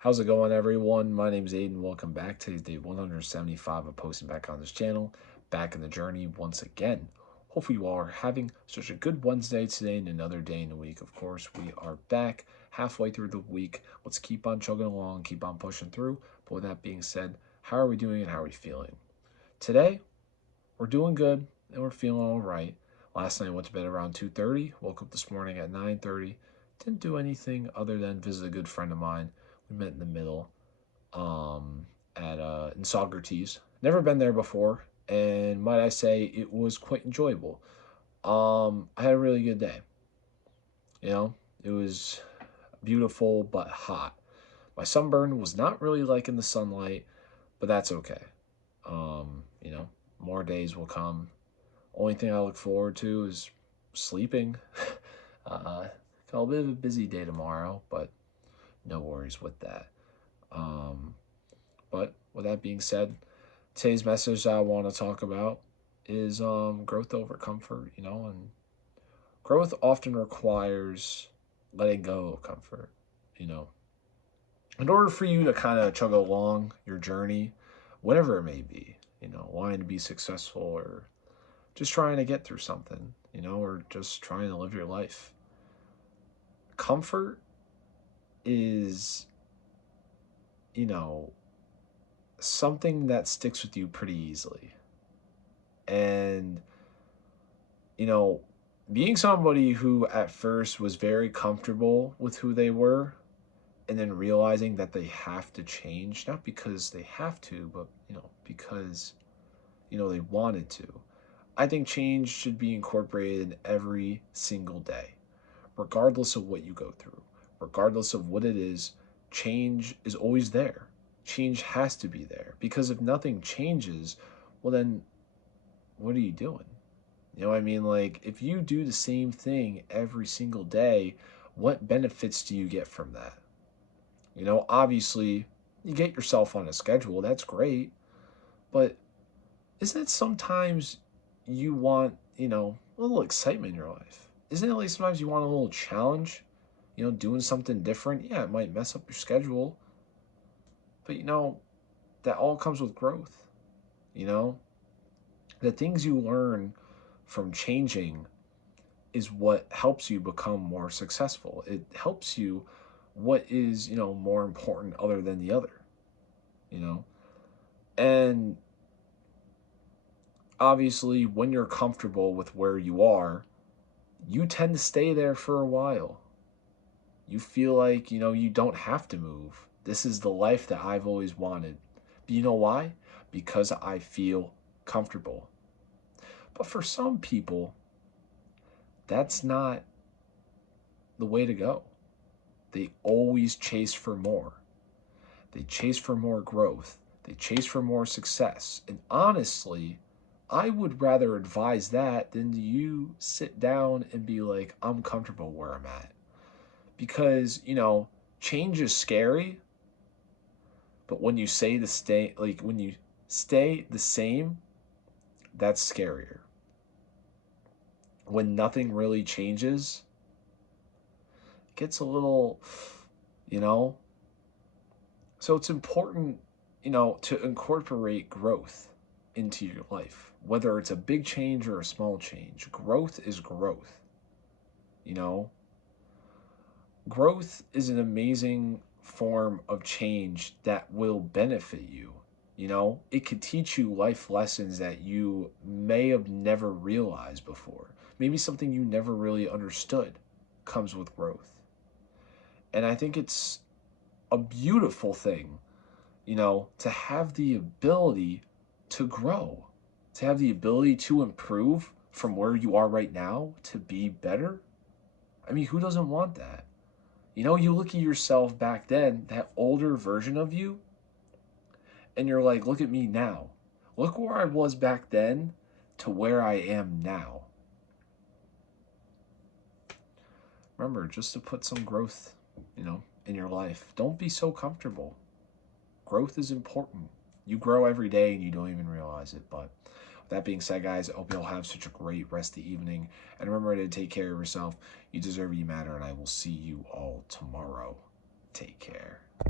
How's it going, everyone? My name is Aiden. Welcome back. Today's day 175 of posting back on this channel, back in the journey once again. Hopefully, you all are having such a good Wednesday today and another day in the week. Of course, we are back halfway through the week. Let's keep on chugging along, keep on pushing through. But with that being said, how are we doing and how are we feeling? Today, we're doing good and we're feeling all right. Last night, I went to bed around 2:30. Woke up this morning at 9:30. Didn't do anything other than visit a good friend of mine. We met in the middle at in Socrates. Never been there before, and might I say it was quite enjoyable. I had a really good day. You know, it was beautiful but hot. My sunburn was not really liking the sunlight, but that's okay. You know, more days will come. Only thing I look forward to is sleeping. Got a bit of a busy day tomorrow, but no worries with that. Um, but with that being said, today's message that I want to talk about is growth over comfort, and growth often requires letting go of comfort, you know. In order for you to kind of chug along your journey, whatever it may be, wanting to be successful or just trying to get through something, or just trying to live your life. Comfort is, you know, something that sticks with you pretty easily. And, you know, being somebody who at first was very comfortable with who they were and then realizing that they have to change, not because they have to, but, because, they wanted to. I think change should be incorporated in every single day, regardless of what you go through, regardless of what it is. Change is always there. Change has to be there because if nothing changes, well, then what are you doing? You know what I mean? Like, if you do the same thing every single day, what benefits do you get from that? Obviously, you get yourself on a schedule. That's great. But isn't it sometimes you want, a little excitement in your life? Isn't it like sometimes you want a little challenge? Doing something different? Yeah, it might mess up your schedule. But, that all comes with growth. You know, the things you learn from changing is what helps you become more successful. It helps you what is, more important other than the other, you know? And obviously, when you're comfortable with where you are, you tend to stay there for a while. You feel like, you don't have to move. This is the life that I've always wanted. But you know why? Because I feel comfortable. But for some people, that's not the way to go. They always chase for more. They chase for more growth. They chase for more success. And honestly, I would rather advise that than you sit down and be like, I'm comfortable where I'm at. Because, change is scary, but when you say the stay like when you stay the same, that's scarier. When nothing really changes, it gets a little, you know, so it's important, to incorporate growth into your life, whether it's a big change or a small change. Growth is growth, you know? Growth is an amazing form of change that will benefit you. It could teach you life lessons that you may have never realized before. Maybe something you never really understood comes with growth. And I think it's a beautiful thing, to have the ability to grow, to have the ability to improve from where you are right now to be better. I mean, who doesn't want that? You look at yourself back then, that older version of you, and you're like, look at me now. Look where I was back then to where I am now. Remember, just to put some growth, in your life. Don't be so comfortable. Growth is important. You grow every day and you don't even realize it. But with that being said, guys, I hope you'll have such a great rest of the evening. And remember to take care of yourself. You deserve, you matter, and I will see you all tomorrow. Take care.